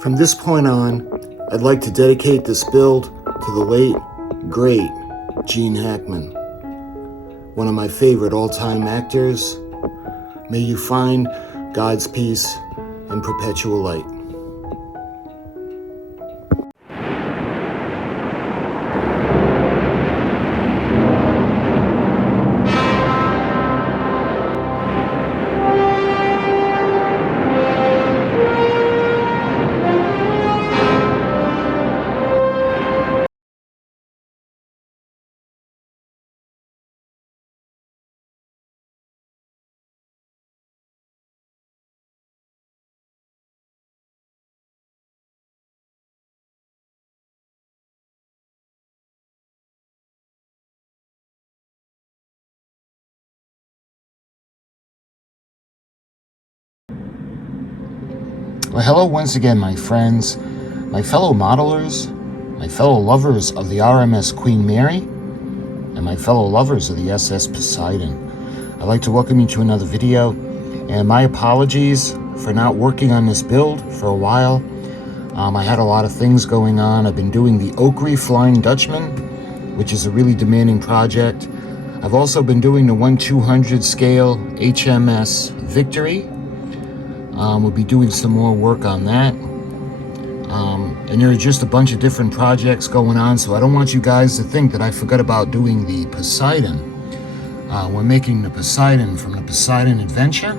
From this point on, I'd like to dedicate this build to the late, great Gene Hackman, one of my favorite all-time actors. May you find God's peace and perpetual light. Well, hello once again, my friends, my fellow modelers, my fellow lovers of the R.M.S. Queen Mary, and my fellow lovers of the SS Poseidon. I'd like to welcome you to another video, and my apologies for not working on this build for a while. I had a lot of things going on. I've been doing the Oakley Flying Dutchman, which is a really demanding project. I've also been doing the 1/200 scale R.M.S. Victory. We'll be doing some more work on that. And there are just a bunch of different projects going on, so I don't want you guys to think that I forgot about doing the Poseidon. We're making the Poseidon from the Poseidon Adventure.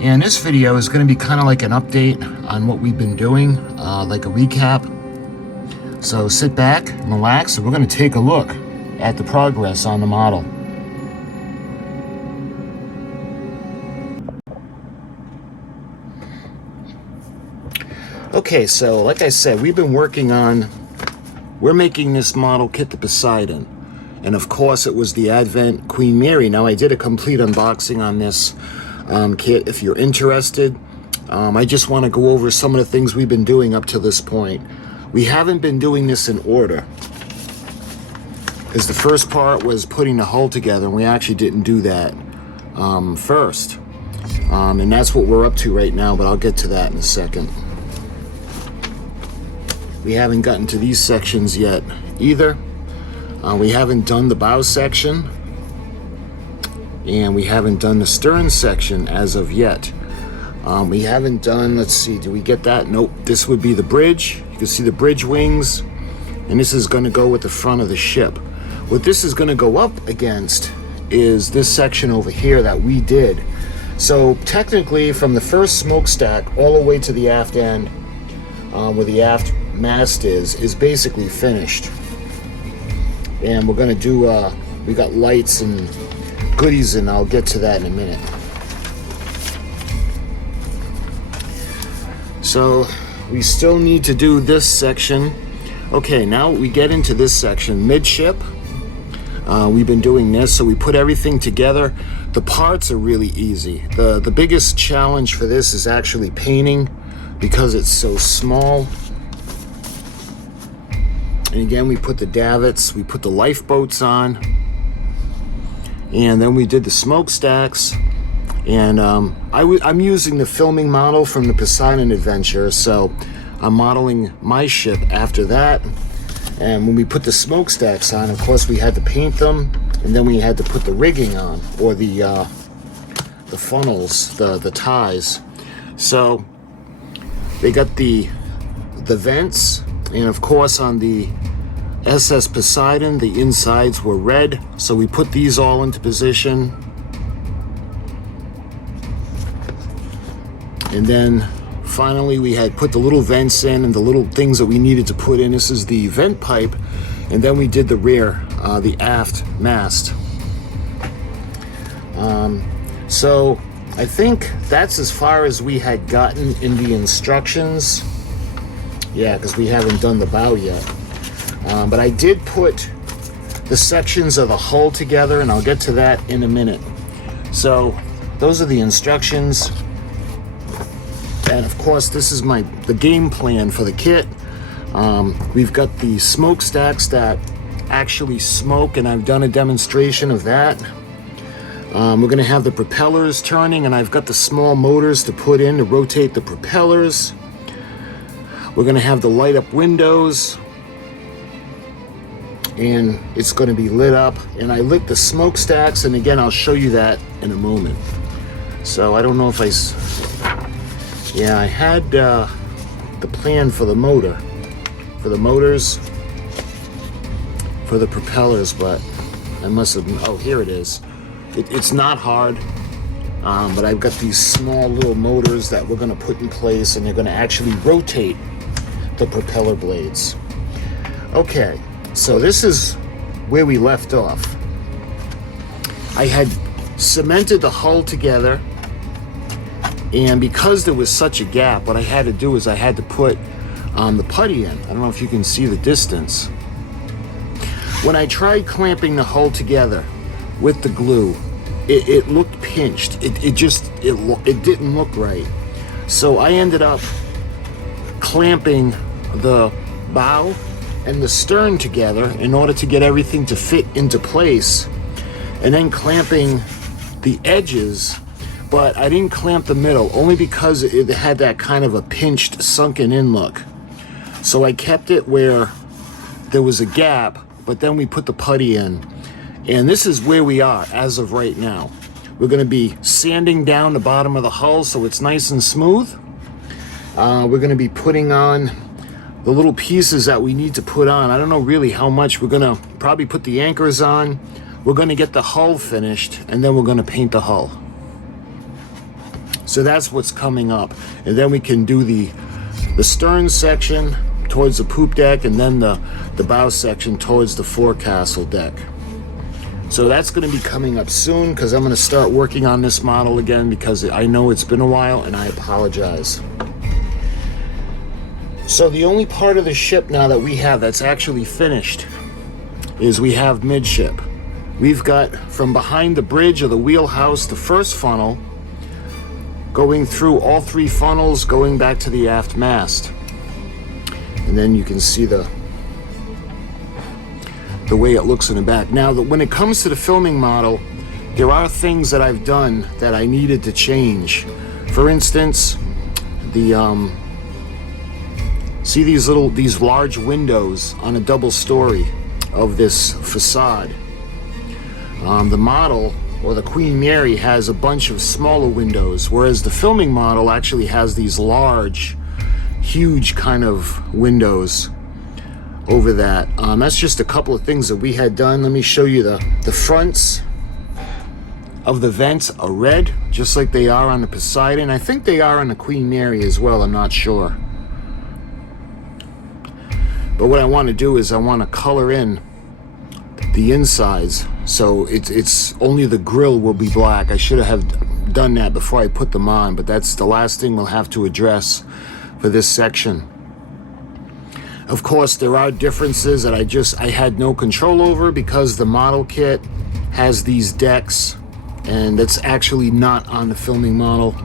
And this video is going to be kind of like an update on what we've been doing, like a recap. So sit back and relax, and we're going to take a look at the progress on the model. Okay, so like I said, we're making this model kit, the Poseidon. And of course it was the Advent Queen Mary. Now I did a complete unboxing on this kit if you're interested. I just want to go over some of the things we've been doing up to this point. We haven't been doing this in order, because the first part was putting the hull together, and we actually didn't do that first. And that's what we're up to right now, but I'll get to that in a second. We haven't gotten to these sections yet either. We haven't done the bow section, and we haven't done the stern section as of yet. We haven't done, let's see, do we get that? Nope, this would be the bridge. You can see the bridge wings, and this is going to go with the front of the ship. What this is going to go up against is this section over here that we did. So technically from the first smokestack all the way to the aft end, where the aft mast is basically finished. And we're going to do, we got lights and goodies, and I'll get to that in a minute. So we still need to do this section. Okay, now we get into this section, midship. We've been doing this, so we put everything together. The parts are really easy. The biggest challenge for this is actually painting, because it's so small. And again, we put the davits, we put the lifeboats on, and then we did the smokestacks. And I'm using the filming model from the Poseidon Adventure, so I'm modeling my ship after that. And when we put the smokestacks on, of course we had to paint them, and then we had to put the rigging on, or the funnels, the ties. So they got the vents, and of course on the SS Poseidon the insides were red, so we put these all into position. And then finally we had put the little vents in and the little things that we needed to put in. This is the vent pipe, and then we did the rear, the aft mast. So I think that's as far as we had gotten in the instructions. Yeah, because we haven't done the bow yet. But I did put the sections of the hull together, and I'll get to that in a minute. So those are the instructions. And of course, this is the game plan for the kit. We've got the smokestacks that actually smoke, and I've done a demonstration of that. We're gonna have the propellers turning, and I've got the small motors to put in to rotate the propellers. We're going to have the light up windows, and it's going to be lit up. And I lit the smokestacks, and again, I'll show you that in a moment. So I don't know if I had the plan for the motors, for the propellers, but I must have, oh, here it is. It's not hard, but I've got these small little motors that we're going to put in place, and they're going to actually rotate the propeller blades. Okay, so this is where we left off. I had cemented the hull together, and because there was such a gap, what I had to do is I had to put the putty in. I don't know if you can see the distance. When I tried clamping the hull together with the glue, it looked pinched. It didn't look right. So I ended up clamping the bow and the stern together in order to get everything to fit into place, and then clamping the edges, but I didn't clamp the middle only because it had that kind of a pinched, sunken in look. So I kept it where there was a gap, but then we put the putty in. And this is where we are as of right now. We're going to be sanding down the bottom of the hull so it's nice and smooth. We're going to be putting on the little pieces that we need to put on. I don't know really how much. We're going to probably put the anchors on. We're going to get the hull finished, and then we're going to paint the hull. So that's what's coming up. And then we can do the stern section towards the poop deck, and then the bow section towards the forecastle deck. So that's going to be coming up soon, because I'm going to start working on this model again, because I know it's been a while, and I apologize. So the only part of the ship now that we have that's actually finished is we have midship. We've got from behind the bridge of the wheelhouse, the first funnel, going through all three funnels, going back to the aft mast. And then you can see the way it looks in the back. Now, when it comes to the filming model, there are things that I've done that I needed to change. For instance, see these large windows on a double story of this facade. The model, or the Queen Mary, has a bunch of smaller windows, whereas the filming model actually has these large, huge kind of windows over that. That's just a couple of things that we had done. Let me show you the fronts of the vents are red, just like they are on the Poseidon. I think they are on the Queen Mary as well, I'm not sure. But what I want to do is I want to color in the insides, so it's only the grill will be black. I should have done that before I put them on, but that's the last thing we'll have to address for this section. Of course, there are differences that I had no control over, because the model kit has these decks, and that's actually not on the filming model.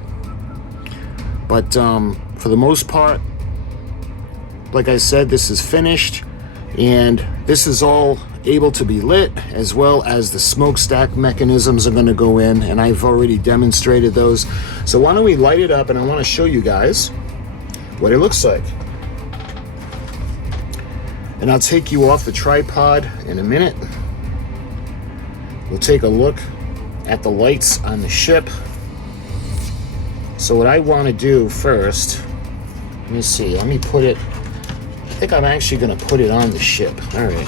But for the most part, like I said, this is finished, and this is all able to be lit, as well as the smokestack mechanisms are going to go in, and I've already demonstrated those. So why don't we light it up, and I want to show you guys what it looks like. And I'll take you off the tripod in a minute. We'll take a look at the lights on the ship. So what I want to do first, let me see, let me put it, I think I'm actually going to put it on the ship. All right.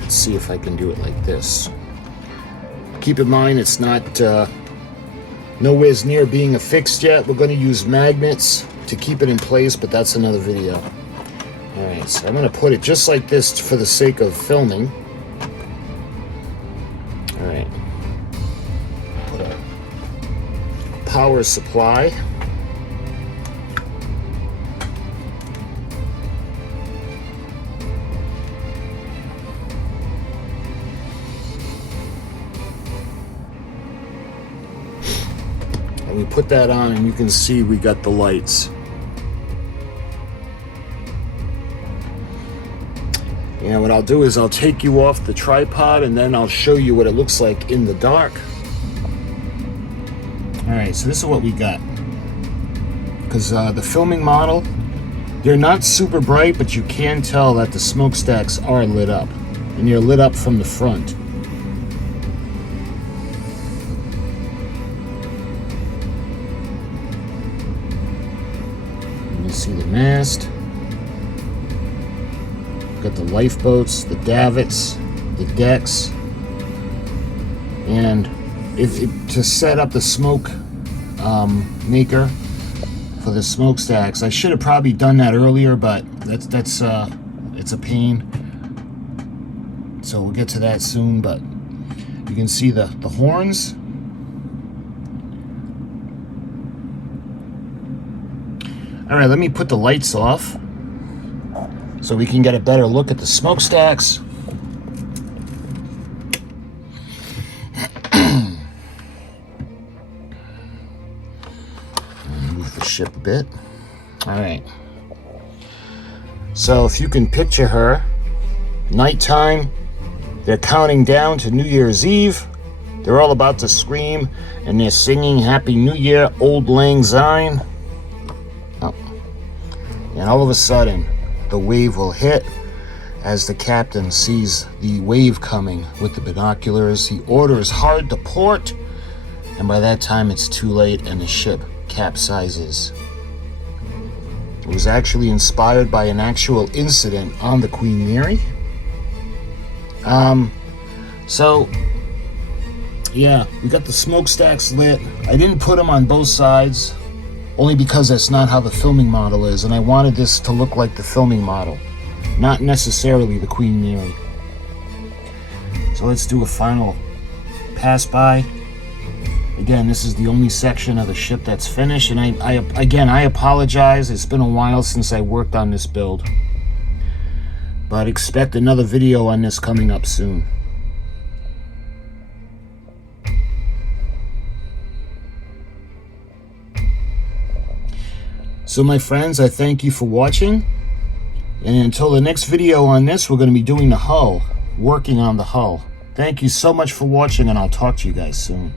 Let's see if I can do it like this. Keep in mind, it's not nowhere near being affixed yet. We're going to use magnets to keep it in place, but that's another video. All right, so I'm going to put it just like this for the sake of filming. All right. Put a power supply. And we put that on, and you can see we got the lights. And what I'll do is I'll take you off the tripod, and then I'll show you what it looks like in the dark. All right, so this is what we got. because the filming model, they're not super bright, but you can tell that the smokestacks are lit up, and they're lit up from the front. You can see the mast. Got the lifeboats, the davits, the decks, and to set up the smoke maker for the smokestacks. I should have probably done that earlier, but it's a pain. So we'll get to that soon. But you can see the horns. All right, let me put the lights off so we can get a better look at the smokestacks. Move the ship a bit. All right. So if you can picture her, nighttime, they're counting down to New Year's Eve. They're all about to scream, and they're singing Happy New Year, Old Lang Syne. Oh. And all of a sudden, the wave will hit as the captain sees the wave coming with the binoculars. He orders hard to port, and by that time it's too late and the ship capsizes. It was actually inspired by an actual incident on the Queen Mary. So yeah, we got the smokestacks lit. I didn't put them on both sides, only because that's not how the filming model is, and I wanted this to look like the filming model, not necessarily the Queen Mary. So let's do a final pass by. Again, this is the only section of the ship that's finished, and I apologize. It's been a while since I worked on this build, but expect another video on this coming up soon. So my friends, I thank you for watching, and until the next video on this, we're going to be doing the hull, working on the hull. Thank you so much for watching, and I'll talk to you guys soon.